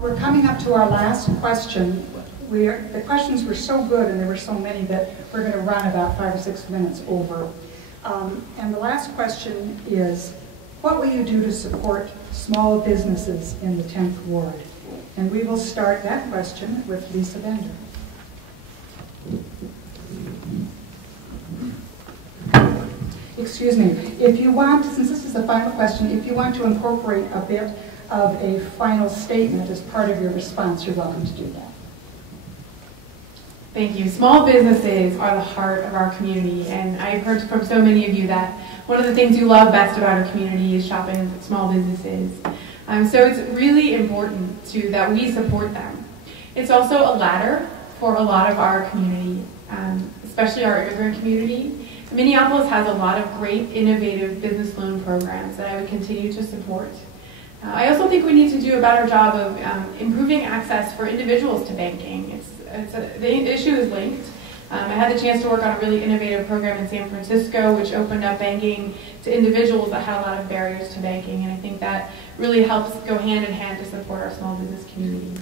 We're coming up to our last question. The questions were so good and there were so many that we're going to run about 5 or 6 minutes over. And the last question is, what will you do to support small businesses in the 10th Ward? And we will start that question with Lisa Bender. Excuse me, if you want, since this is the final question, if you want to incorporate a bit of a final statement as part of your response, you're welcome to do that. Thank you. Small businesses are the heart of our community, and I've heard from so many of you that one of the things you love best about our community is shopping at small businesses. So it's really important that we support them. It's also a ladder for a lot of our community, especially our immigrant community. Minneapolis has a lot of great innovative business loan programs that I would continue to support. I also think we need to do a better job of improving access for individuals to banking. The issue is linked. I had the chance to work on a really innovative program in San Francisco which opened up banking to individuals that had a lot of barriers to banking, and I think that really helps go hand in hand to support our small business community.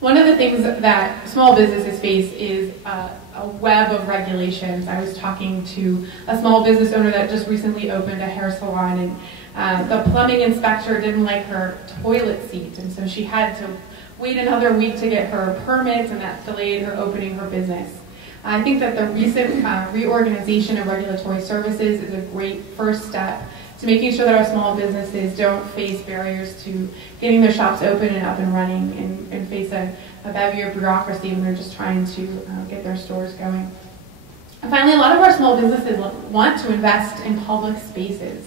One of the things that small businesses face is a web of regulations. I was talking to a small business owner that just recently opened a hair salon, and the plumbing inspector didn't like her toilet seat, and so she had to wait another week to get her permit, and that delayed her opening her business. I think that the recent reorganization of regulatory services is a great first step to making sure that our small businesses don't face barriers to getting their shops open and up and running and face a bevy of bureaucracy when they're just trying to get their stores going. And finally, a lot of our small businesses want to invest in public spaces.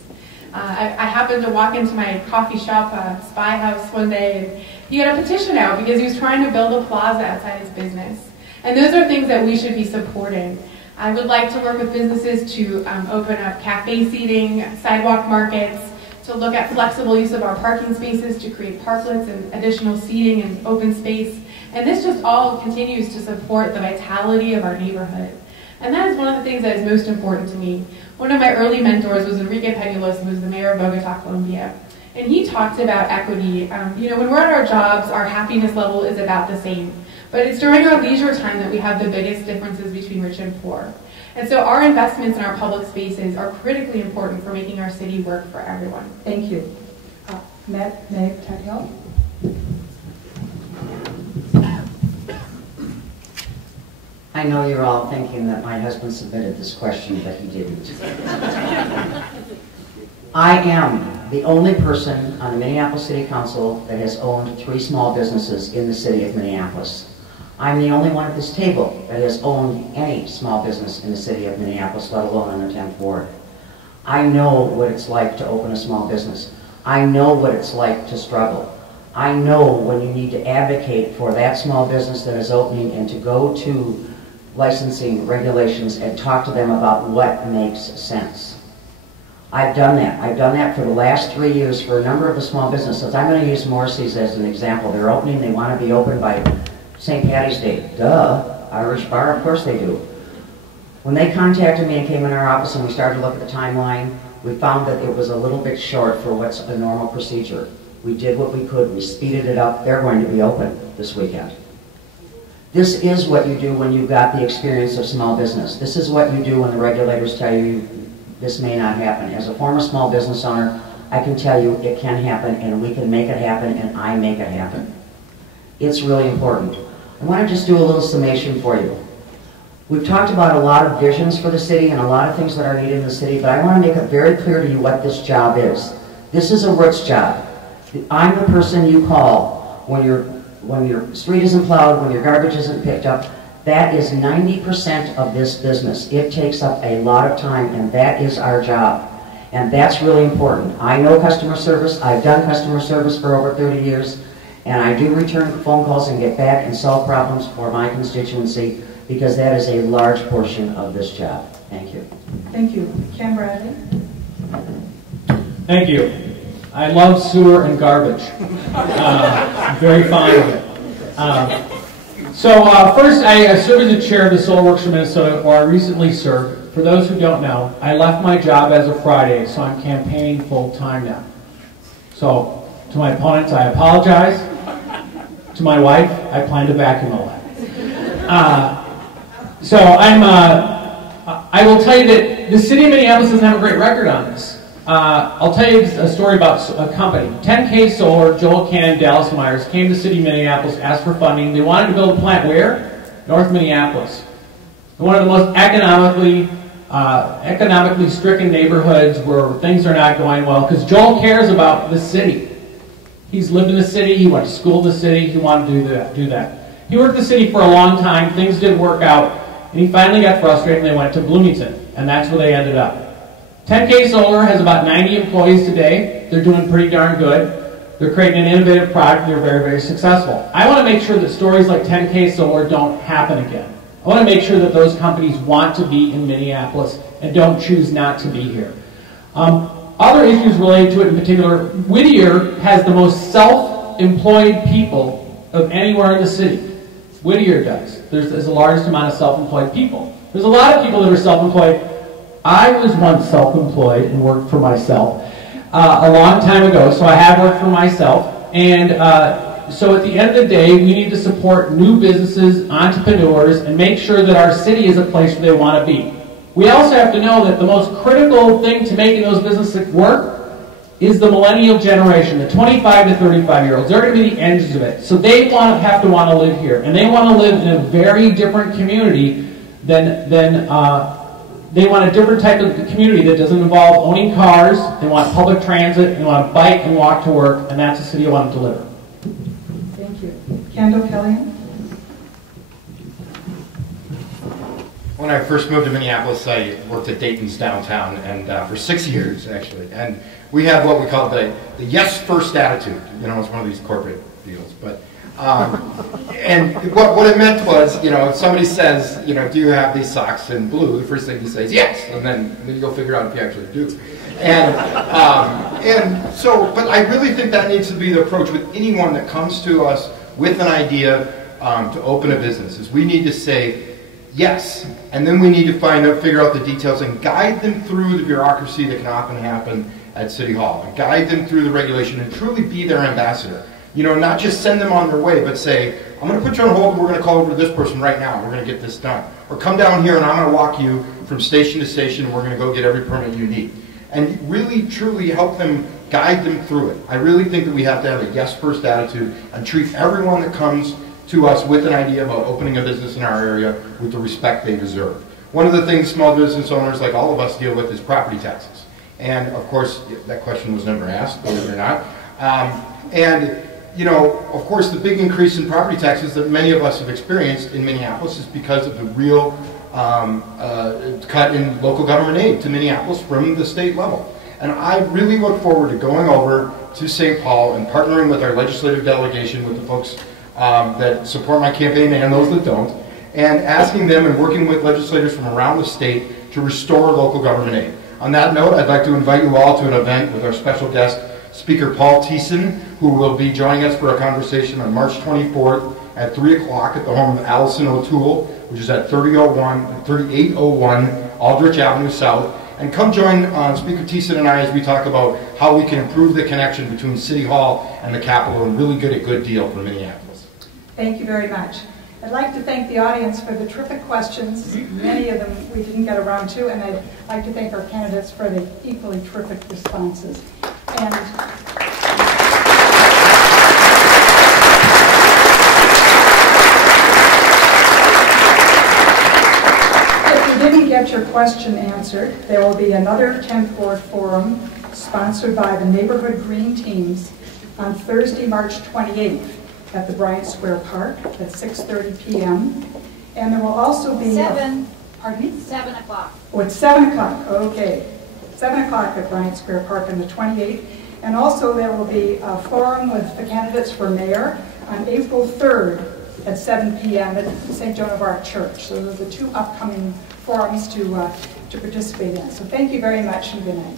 I happened to walk into my coffee shop, Spy House, one day, and he had a petition out because he was trying to build a plaza outside his business. And those are things that we should be supporting. I would like to work with businesses to open up cafe seating, sidewalk markets, to look at flexible use of our parking spaces to create parklets and additional seating and open space. And this just all continues to support the vitality of our neighborhood. And that is one of the things that is most important to me. One of my early mentors was Enrique Peñuelos, who was the mayor of Bogota, Colombia. And he talked about equity. When we're at our jobs, our happiness level is about the same. But it's during our leisure time that we have the biggest differences between rich and poor. And so our investments in our public spaces are critically important for making our city work for everyone. Thank you. Meg Tadhill. I know you're all thinking that my husband submitted this question, but he didn't. I am the only person on the Minneapolis City Council that has owned 3 small businesses in the city of Minneapolis. I'm the only one at this table that has owned any small business in the city of Minneapolis, let alone in the 10th Ward. I know what it's like to open a small business. I know what it's like to struggle. I know when you need to advocate for that small business that is opening and to go to licensing regulations and talk to them about what makes sense. I've done that. I've done that for the last 3 years for a number of the small businesses. I'm going to use Morrissey's as an example. They're opening, they want to be open by St. Patty's Day. Duh, Irish bar, of course they do. When they contacted me and came in our office and we started to look at the timeline, we found that it was a little bit short for what's a normal procedure. We did what we could, we speeded it up. They're going to be open this weekend. This is what you do when you've got the experience of small business. This is what you do when the regulators tell you this may not happen. As a former small business owner, I can tell you it can happen, and we can make it happen, and I make it happen. It's really important. I want to just do a little summation for you. We've talked about a lot of visions for the city and a lot of things that are needed in the city, but I want to make it very clear to you what this job is. This is a roots job. I'm the person you call when your street isn't plowed, when your garbage isn't picked up. That is 90% of this business. It takes up a lot of time, and that is our job. And that's really important. I know customer service. I've done customer service for over 30 years, and I do return phone calls and get back and solve problems for my constituency, because that is a large portion of this job. Thank you. Thank you. Ken Bradley. Thank you. I love sewer and garbage. I'm very fond of it. First, I serve as the chair of the Solar Works for Minnesota, or I recently served. For those who don't know, I left my job as of Friday, so I'm campaigning full-time now. So, to my opponents, I apologize. To my wife, I plan to vacuum a lot. I will tell you that the city of Minneapolis doesn't have a great record on this. I'll tell you a story about a company. 10K Solar, Joel Cannon, Dallas Myers came to the city of Minneapolis, asked for funding. They wanted to build a plant where? North Minneapolis. One of the most economically stricken neighborhoods where things are not going well, because Joel cares about the city. He's lived in the city, he went to school in the city, he wanted to do that. He worked in the city for a long time, things didn't work out, and he finally got frustrated and they went to Bloomington, and that's where they ended up. 10K Solar has about 90 employees today. They're doing pretty darn good. They're creating an innovative product, they're very, very successful. I want to make sure that stories like 10K Solar don't happen again. I want to make sure that those companies want to be in Minneapolis and don't choose not to be here. Other issues related to it in particular, Whittier has the most self-employed people of anywhere in the city. Whittier does. There's the largest amount of self-employed people. There's a lot of people that are self-employed. I was once self-employed and worked for myself a long time ago, so I have worked for myself. And so at the end of the day, we need to support new businesses, entrepreneurs, and make sure that our city is a place where they want to be. We also have to know that the most critical thing to making those businesses work is the millennial generation, the 25 to 35-year-olds. They're going to be the engines of it. So they have to want to live here. And they want to live in a very different community than they want a different type of community that doesn't involve owning cars. They want public transit. They want to bike and walk to work. And that's the city I want to deliver. Thank you. Kendall Kellyan? When I first moved to Minneapolis, I worked at Dayton's downtown, and for 6 years, actually. And we had what we called the yes first attitude. You know, it's one of these corporate deals. But and what it meant was, you know, if somebody says, you know, do you have these socks in blue? The first thing you say is yes, and then you go figure out if you actually do. And so, but I really think that needs to be the approach with anyone that comes to us with an idea to open a business. Is we need to say yes, and then we need to figure out the details and guide them through the bureaucracy that can often happen at City Hall, and guide them through the regulation and truly be their ambassador. You know, not just send them on their way, but say, I'm going to put you on hold and we're going to call over to this person right now. We're going to get this done. Or come down here and I'm going to walk you from station to station and we're going to go get every permit you need. And really, truly help them, guide them through it. I really think that we have to have a yes-first attitude and treat everyone that comes to us with an idea about opening a business in our area with the respect they deserve. One of the things small business owners, like all of us, deal with is property taxes. And of course, that question was never asked, believe it or not. You know, of course, the big increase in property taxes that many of us have experienced in Minneapolis is because of the real cut in local government aid to Minneapolis from the state level. And I really look forward to going over to St. Paul and partnering with our legislative delegation, with the folks that support my campaign and those that don't, and asking them and working with legislators from around the state to restore local government aid. On that note, I'd like to invite you all to an event with our special guest, Speaker Paul Thiessen, who will be joining us for a conversation on March 24th at 3 o'clock at the home of Allison O'Toole, which is at 3801 Aldrich Avenue South. And come join Speaker Thiessen and I as we talk about how we can improve the connection between City Hall and the Capitol and really get a good deal for Minneapolis. Thank you very much. I'd like to thank the audience for the terrific questions. Many of them we didn't get around to, and I'd like to thank our candidates for the equally terrific responses. And if you didn't get your question answered, there will be another 10th Ward Forum sponsored by the Neighborhood Green Teams on Thursday, March 28th. At the Bryant Square Park at 6:30 p.m. And there will also be... 7. Pardon me? 7 o'clock. Oh, it's 7 o'clock. Okay. 7 o'clock at Bryant Square Park on the 28th. And also there will be a forum with the candidates for mayor on April 3rd at 7 p.m. at St. Joan of Arc Church. So those are the two upcoming forums to participate in. So thank you very much and good night.